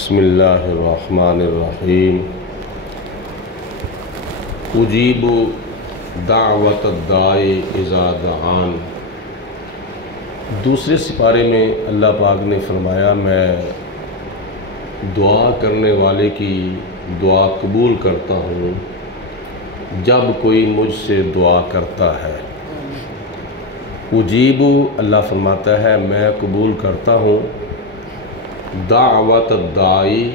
بسم اللہ الرحمن الرحیم اجیب دعوت الداعی اذا دعان۔ دوسرے سپارے میں اللہ پاک نے فرمایا میں دعا کرنے والے کی دعا قبول کرتا ہوں جب کوئی مجھ سے دعا کرتا ہے۔ اجیب اللہ فرماتا ہے میں قبول کرتا ہوں دعوت الداعی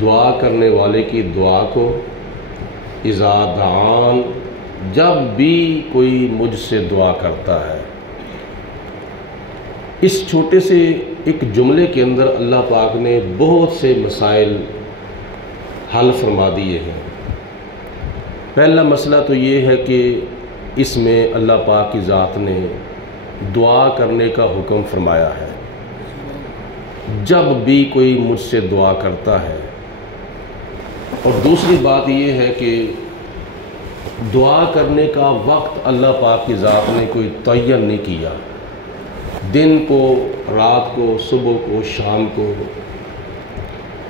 دعا کرنے والے کی دعا کو، اذا دعان جب بھی کوئی مجھ سے دعا کرتا ہے۔ اس چھوٹے سے ایک جملے کے اندر اللہ پاک نے بہت سے مسائل حل فرما دیے ہیں۔ پہلا مسئلہ تو یہ ہے کہ اس میں اللہ پاک کی ذات نے دعا کرنے کا حکم فرمایا ہے۔ جب بھی کوئی مجھ سے دعا کرتا ہے، اور دوسری بات یہ ہے کہ دعا کرنے کا وقت اللہ پاک کی ذات نے کوئی تعین نہیں کیا، دن کو، رات کو، صبح کو، شام کو،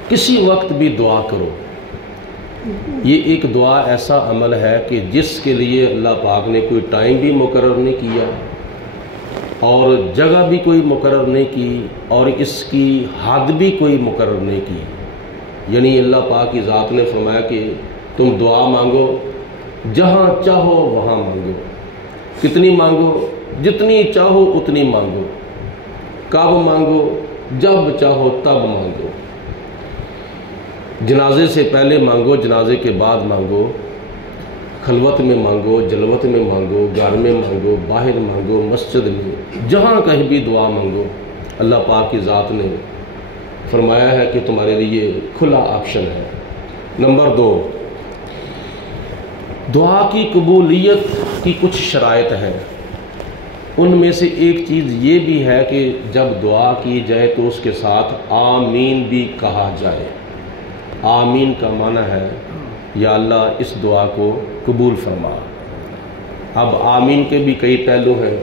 کسی وقت بھی دعا کرو۔ یہ ایک دعا ایسا عمل ہے کہ جس کے لیے اللہ پاک نے کوئی ٹائم بھی مقرر نہیں کیا اور جگہ بھی کوئی مقرر نہیں کی اور اس کی حد بھی کوئی مقرر نہیں کی۔ یعنی اللہ پاک کی ذات نے فرمایا کہ تم دعا مانگو، جہاں چاہو وہاں مانگو، کتنی مانگو، جتنی چاہو اتنی مانگو، کب مانگو، جب چاہو تب مانگو، جنازے سے پہلے مانگو، جنازے کے بعد مانگو، خلوت میں مانگو، جلوت میں مانگو، گھر میں مانگو، باہر مانگو، مسجد میں، جہاں کہیں بھی دعا مانگو۔ اللہ پاک کی ذات نے فرمایا ہے کہ تمہارے لیے کھلا آپشن ہے۔ نمبر 2، دعا کی قبولیت کی کچھ شرائط ہیں۔ ان میں سے ایک چیز یہ بھی ہے کہ جب دعا کی جائے تو اس کے ساتھ آمین بھی کہا جائے۔ آمین کا معنی ہے یا اللہ اس دعا کو قبول فرما۔ اب آمین کے بھی کئی پہلو ہیں۔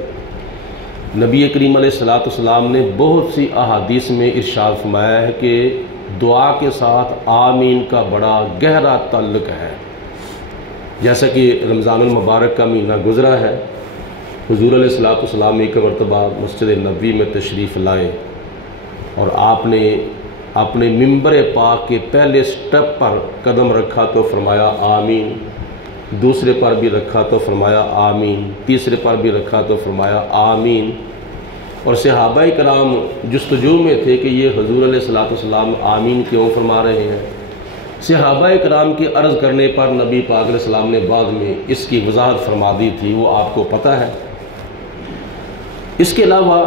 نبی کریم علیہ السلام نے بہت سی احادیث میں ارشاد فرمایا ہے کہ دعا کے ساتھ آمین کا بڑا گہرا تعلق ہے۔ جیسا کہ رمضان المبارک کا مہینہ گزرا ہے، حضور علیہ السلام ایک مرتبہ مسجد نبوی میں تشریف لائے اور آپ نے اپنے ممبر پاک کے پہلے سٹیپ پر قدم رکھا تو فرمایا آمین، دوسرے پر بھی رکھا تو فرمایا آمین، تیسرے پر بھی رکھا تو فرمایا آمین۔ اور صحابہ کرام جستجو میں تھے کہ یہ حضور علیہ السلام آمین کیوں فرما رہے ہیں۔ صحابہ کرام کی عرض کرنے پر نبی پاک علیہ السلام نے بعد میں اس کی وضاحت فرما دی تھی، وہ آپ کو پتہ ہے۔ اس کے علاوہ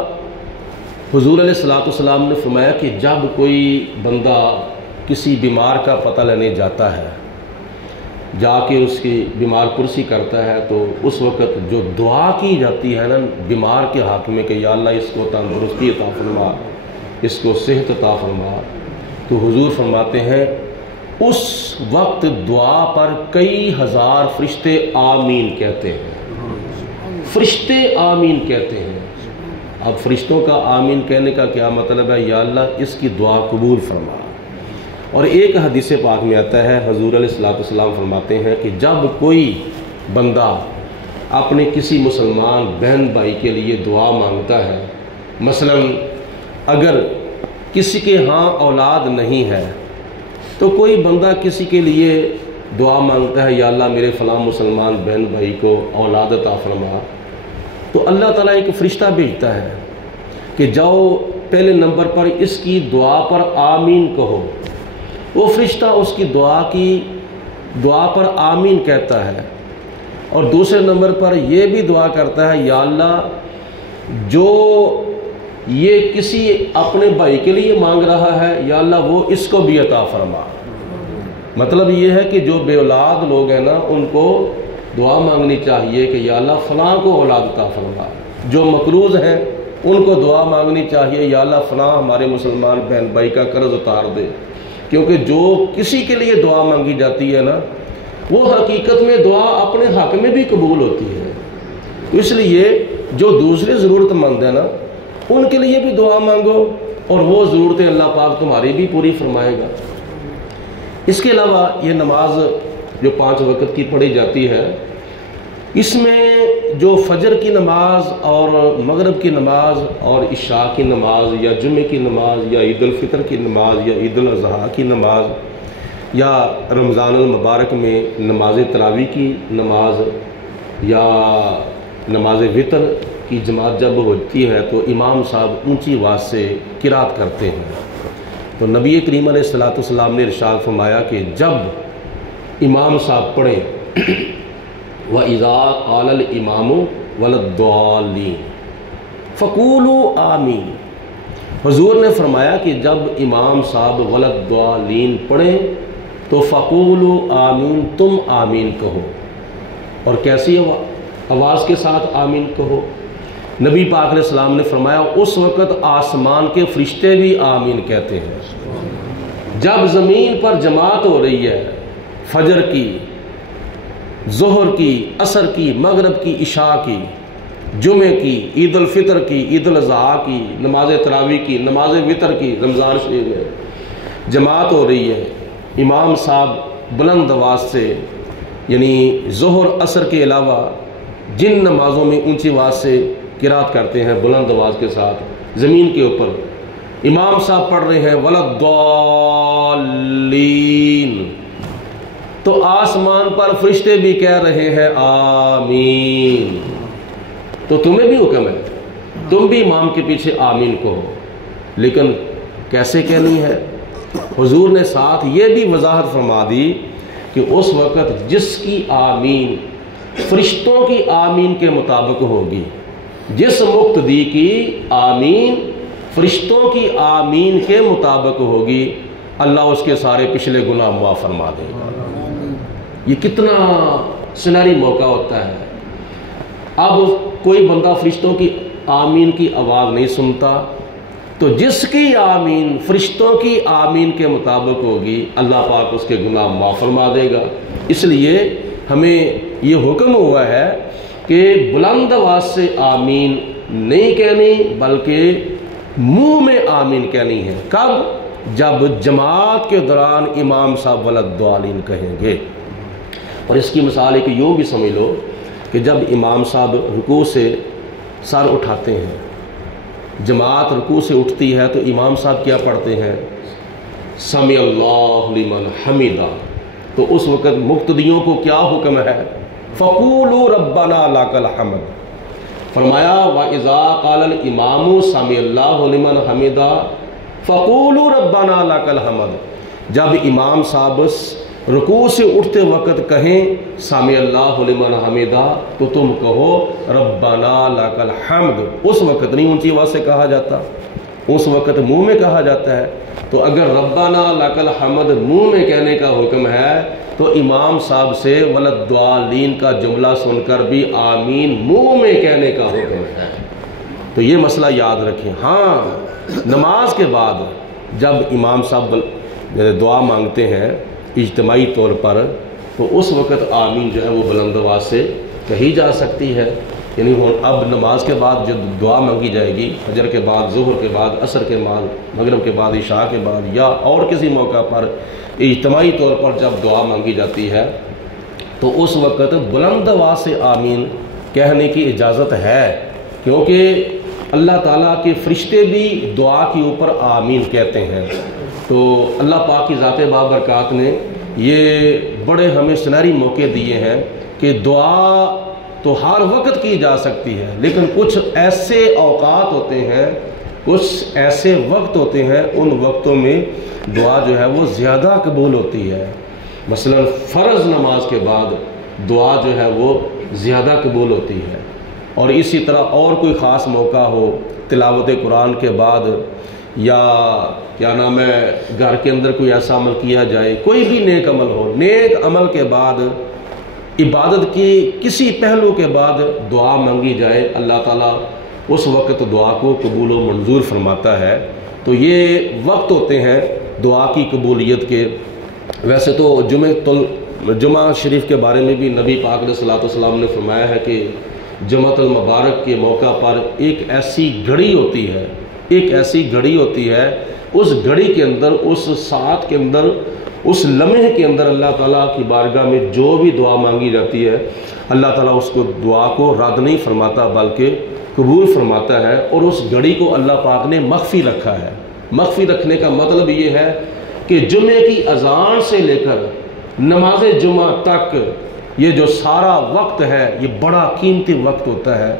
حضور علیہ السلام نے فرمایا کہ جب کوئی بندہ کسی بیمار کا پتہ لینے جاتا ہے، جا کے اس کی بیمار پرسی کرتا ہے، تو اس وقت جو دعا کی جاتی ہے نا بیمار کے حق میں کہ یا اللہ اس کو تندرستی عطا فرما، اس کو صحت عطا فرما، تو حضور فرماتے ہیں اس وقت دعا پر کئی ہزار فرشتے آمین کہتے ہیں۔ فرشتے آمین کہتے ہیں۔ اب فرشتوں کا آمین کہنے کا کیا مطلب ہے؟ یا اللہ اس کی دعا قبول فرما۔ اور ایک حدیث پاک میں آتا ہے، حضور علیہ السلام فرماتے ہیں کہ جب کوئی بندہ اپنے کسی مسلمان بہن بھائی کے لیے دعا مانگتا ہے، مثلا اگر کسی کے ہاں اولاد نہیں ہے تو کوئی بندہ کسی کے لیے دعا مانگتا ہے یا اللہ میرے فلاں مسلمان بہن بھائی کو اولاد عطا فرما، تو اللہ تعالیٰ ایک فرشتہ بھیجتا ہے کہ جاؤ پہلے نمبر پر اس کی دعا پر آمین کہو۔ وہ فرشتہ اس کی دعا پر آمین کہتا ہے، اور دوسرے نمبر پر یہ بھی دعا کرتا ہے یا اللہ جو یہ کسی اپنے بھائی کے لیے مانگ رہا ہے یا اللہ وہ اس کو بھی عطا فرما۔ مطلب یہ ہے کہ جو بے اولاد لوگ ہیں نا ان کو دعا مانگنی چاہیے کہ یا اللہ فلاں کو اولاد عطا فرما۔ جو مقروض ہیں ان کو دعا مانگنی چاہیے یا اللہ فلاں ہمارے مسلمان بہن بھائی کا قرض اتار دے، کیونکہ جو کسی کے لیے دعا مانگی جاتی ہے نا وہ حقیقت میں دعا اپنے حق میں بھی قبول ہوتی ہے۔ اس لیے جو دوسرے ضرورت مند ہیں نا ان کے لیے بھی دعا مانگو، اور وہ ضرورتیں اللہ پاک تمہاری بھی پوری فرمائے گا۔ اس کے علاوہ یہ نماز جو 5 وقت کی پڑھی جاتی ہے، اس میں جو فجر کی نماز اور مغرب کی نماز اور عشاء کی نماز یا جمعے کی نماز یا عید الفطر کی نماز یا عید الاضحیٰ کی نماز یا رمضان المبارک میں نماز تراویح کی نماز یا نماز وطر کی جماعت جب ہوتی ہے تو امام صاحب اونچی آواز سے قرات کرتے ہیں۔ تو نبی کریم علیہ الصلوۃ والسلام نے ارشاد فرمایا کہ جب امام صاحب پڑھیں وَإِذَا قَالَ الْإِمَامُ وَلَا الضَّالِّينَ فَقُولُوا آمین۔ حضور نے فرمایا کہ جب امام صاحب وَلَا الضَّالِّينَ پڑھیں تو فَقُولُوا آمین، تم آمین کہو۔ اور کیسی آواز کے ساتھ آمین کہو؟ نبی پاک علیہ السلام نے فرمایا اس وقت آسمان کے فرشتے بھی آمین کہتے ہیں۔ جب زمین پر جماعت ہو رہی ہے فجر کی، ظہر کی، عصر کی، مغرب کی، عشاء کی، جمعے کی، عید الفطر کی، عید الاضحیٰ کی، نماز تراویح کی، نماز وطر کی، رمضان شریف میں جماعت ہو رہی ہے، امام صاحب بلند آواز سے یعنی ظہر عصر کے علاوہ جن نمازوں میں اونچی آواز سے قرات کرتے ہیں بلند آواز کے ساتھ، زمین کے اوپر امام صاحب پڑھ رہے ہیں وَلَا الضَّالِّينَ، تو آسمان پر فرشتے بھی کہہ رہے ہیں آمین۔ تو تمہیں بھی حکم ہے تم بھی امام کے پیچھے آمین کہو، لیکن کیسے کہنی ہے؟ حضور نے ساتھ یہ بھی وضاحت فرما دی کہ اس وقت جس کی آمین فرشتوں کی آمین کے مطابق ہوگی، جس مقتدی کی آمین فرشتوں کی آمین کے مطابق ہوگی، اللہ اس کے سارے پچھلے گناہ معاف فرما دے گا۔ یہ کتنا سنہری موقع ہوتا ہے۔ اب کوئی بندہ فرشتوں کی آمین کی آواز نہیں سنتا، تو جس کی آمین فرشتوں کی آمین کے مطابق ہوگی اللہ پاک اس کے گناہ معاف فرما دے گا۔ اس لیے ہمیں یہ حکم ہوا ہے کہ بلند آواز سے آمین نہیں کہنی بلکہ منہ میں آمین کہنی ہے۔ کب؟ جب جماعت کے دوران امام صاحب وَلَا الضَّالِّينَ کہیں گے۔ اور اس کی مثال ہے کہ یوں بھی سمجھ لو کہ جب امام صاحب رکوع سے سر اٹھاتے ہیں، جماعت رکوع سے اٹھتی ہے تو امام صاحب کیا پڑھتے ہیں؟ سمع اللہ لمن حمدہ۔ تو اس وقت مقتدیوں کو کیا حکم ہے؟ فقولوا ربنا لک الحمد۔ فرمایا وَإِذَا قَالَ الْإِمَامُ سَمِعَ اللَّهُ لِمَنْ حَمِدَهُ فَقُولُوا رَبَّنَا لَكَ الْحَمْدُ۔ جب امام صاحب رکوع سے اٹھتے وقت کہیں سَمِعَ اللَّهُ لِمَنْ حَمِدَهُ تو تم کہو رَبَّنَا لَكَ الْحَمْدُ۔ اس وقت نہیں اونچی آواز سے کہا جاتا، اس وقت منہ میں کہا جاتا ہے۔ تو اگر ربنا لک الحمد منہ میں کہنے کا حکم ہے تو امام صاحب سے وَلَا الضَّالِّينَ کا جملہ سن کر بھی آمین منہ میں کہنے کا حکم ہے۔ تو یہ مسئلہ یاد رکھیں۔ ہاں، نماز کے بعد جب امام صاحب دعا مانگتے ہیں اجتماعی طور پر تو اس وقت آمین جو ہے وہ بلند آواز سے کہی جا سکتی ہے۔ یعنی اب نماز کے بعد جو دعا مانگی جائے گی فجر کے بعد، ظہر کے بعد، عصر کے بعد، مغرب کے بعد، عشاء کے بعد یا اور کسی موقع پر اجتماعی طور پر جب دعا مانگی جاتی ہے تو اس وقت بلند آواز سے آمین کہنے کی اجازت ہے، کیونکہ اللہ تعالیٰ کے فرشتے بھی دعا کے اوپر آمین کہتے ہیں۔ تو اللہ پاک کی ذات بابرکات نے یہ بڑے ہمیں سنہری موقع دیے ہیں کہ دعا تو ہر وقت کی جا سکتی ہے، لیکن کچھ ایسے اوقات ہوتے ہیں، کچھ ایسے وقت ہوتے ہیں، ان وقتوں میں دعا جو ہے وہ زیادہ قبول ہوتی ہے۔ مثلا فرض نماز کے بعد دعا جو ہے وہ زیادہ قبول ہوتی ہے، اور اسی طرح اور کوئی خاص موقع ہو تلاوت قرآن کے بعد یا کیا نام ہے گھر کے اندر کوئی ایسا عمل کیا جائے، کوئی بھی نیک عمل ہو، نیک عمل کے بعد عبادت کی کسی پہلو کے بعد دعا مانگی جائے، اللہ تعالیٰ اس وقت دعا کو قبول و منظور فرماتا ہے۔ تو یہ وقت ہوتے ہیں دعا کی قبولیت کے۔ ویسے تو جمعہ شریف کے بارے میں بھی نبی پاک علیہ الصلوۃ والسلام نے فرمایا ہے کہ جمعۃ المبارک کے موقع پر ایک ایسی گھڑی ہوتی ہے ایک ایسی گھڑی ہوتی ہے، اس گھڑی کے اندر، اس ساتھ کے اندر، اس لمحے کے اندر اللہ تعالیٰ کی بارگاہ میں جو بھی دعا مانگی جاتی ہے اللہ تعالیٰ اس کو دعا کو رد نہیں فرماتا بلکہ قبول فرماتا ہے۔ اور اس گھڑی کو اللہ پاک نے مخفی رکھا ہے۔ مخفی رکھنے کا مطلب یہ ہے کہ جمعے کی اذان سے لے کر نماز جمعہ تک یہ جو سارا وقت ہے یہ بڑا قیمتی وقت ہوتا ہے۔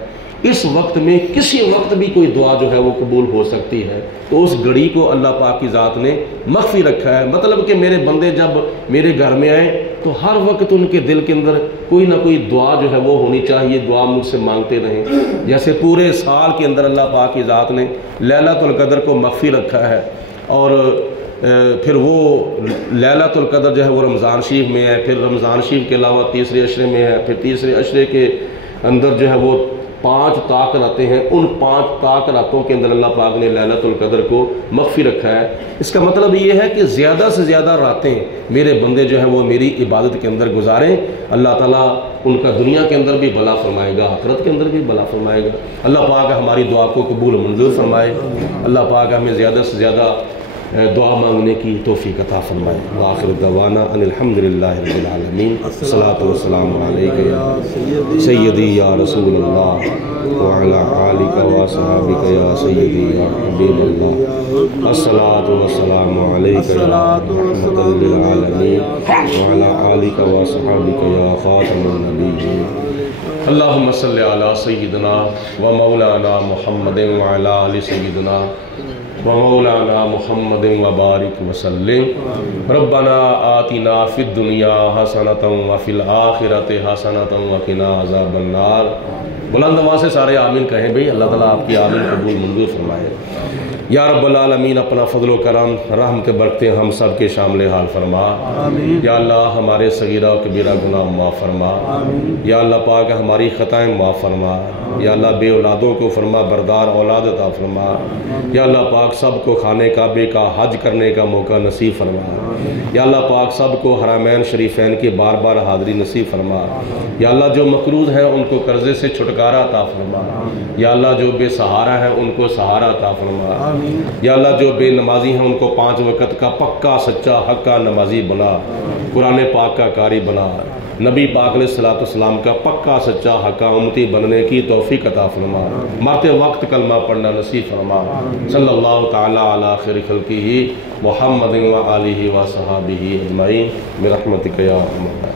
اس وقت میں کسی وقت بھی کوئی دعا جو ہے وہ قبول ہو سکتی ہے، تو اس گھڑی کو اللہ پاک کی ذات نے مخفی رکھا ہے۔ مطلب کہ میرے بندے جب میرے گھر میں آئیں تو ہر وقت ان کے دل کے اندر کوئی نہ کوئی دعا جو ہے وہ ہونی چاہیے، دعا مجھ سے مانگتے رہیں۔ جیسے پورے سال کے اندر اللہ پاک کی ذات نے لیلۃ القدر کو مخفی رکھا ہے، اور پھر وہ لیلۃ القدر جو ہے وہ رمضان شریف میں ہے، پھر رمضان شریف کے علاوہ تیسرے عشرے میں ہے، پھر تیسرے عشرے کے اندر جو ہے وہ 5 طاق راتیں ہیں، ان 5 طاق راتوں کے اندر اللہ پاک نے لیلۃ القدر کو مخفی رکھا ہے۔ اس کا مطلب یہ ہے کہ زیادہ سے زیادہ راتیں میرے بندے جو ہیں وہ میری عبادت کے اندر گزاریں، اللہ تعالیٰ ان کا دنیا کے اندر بھی بھلا فرمائے گا، آخرت کے اندر بھی بھلا فرمائے گا۔ اللہ پاک ہماری دعا کو قبول منظور فرمائے، اللہ پاک ہمیں زیادہ سے زیادہ دعا مانگنے کی توفیق عطا فرمائے۔ وآخر دعوانا ان الحمدللہ رب العالمین، الصلاۃ والسلام علیک یا سیدی یا رسول اللہ وعلی آلک واصحابک یا سیدی یا حبیب اللہ، الصلاۃ والسلام علیک یا رحمۃ للعالمین وعلی آلک واصحابک یا خاتم النبیین۔ اللہم صلی علی سیدنا و مولانا محمد وعلی آل سیدنا ومولانا محمد وبارک وسلم۔ ربنا آتنا فی الدنیا حسنۃ وفی الآخرۃ حسنۃ وقنا عذاب النار۔ بلند آواز سے سارے آمین کہیں بھئی، اللہ تعالیٰ آپ کی آمین قبول منظور فرمائے۔ یا رب العالمین اپنا فضل و کرم رحم کے برکتے ہم سب کے شامل حال فرما۔ یا اللہ ہمارے صغیرہ و کبیرہ گناہ معاف فرما۔ یا اللہ پاک ہماری خطائیں معاف فرما۔ یا اللہ بے اولادوں کو فرما بردار اولاد عطا فرما۔ یا اللہ پاک سب کو خانے کعبے کا حج کرنے کا موقع نصیب فرما۔ یا اللہ پاک سب کو حرمین شریفین کی بار بار حاضری نصیب فرما۔ یا اللہ جو مقروض ہیں ان کو قرضے سے چھٹکارا عطا فرما۔ یا اللہ جو بے سہارا ہیں ان کو سہارا عطا فرما۔ یا اللہ جو بے نمازی ہیں ان کو 5 وقت کا پکا سچا حقا نمازی بنا، قرآن پاک کا قاری بنا، نبی پاک علیہ السلام کا پکا سچا حقا امتی بننے کی توفیق عطا فرما، مرتے وقت کلمہ پڑھنا نصیب فرما۔ صلی اللہ تعالی علی خیر خلقہ محمد و آلہ و صحابہ اجمعین برحمتک یا ارحم الراحمین۔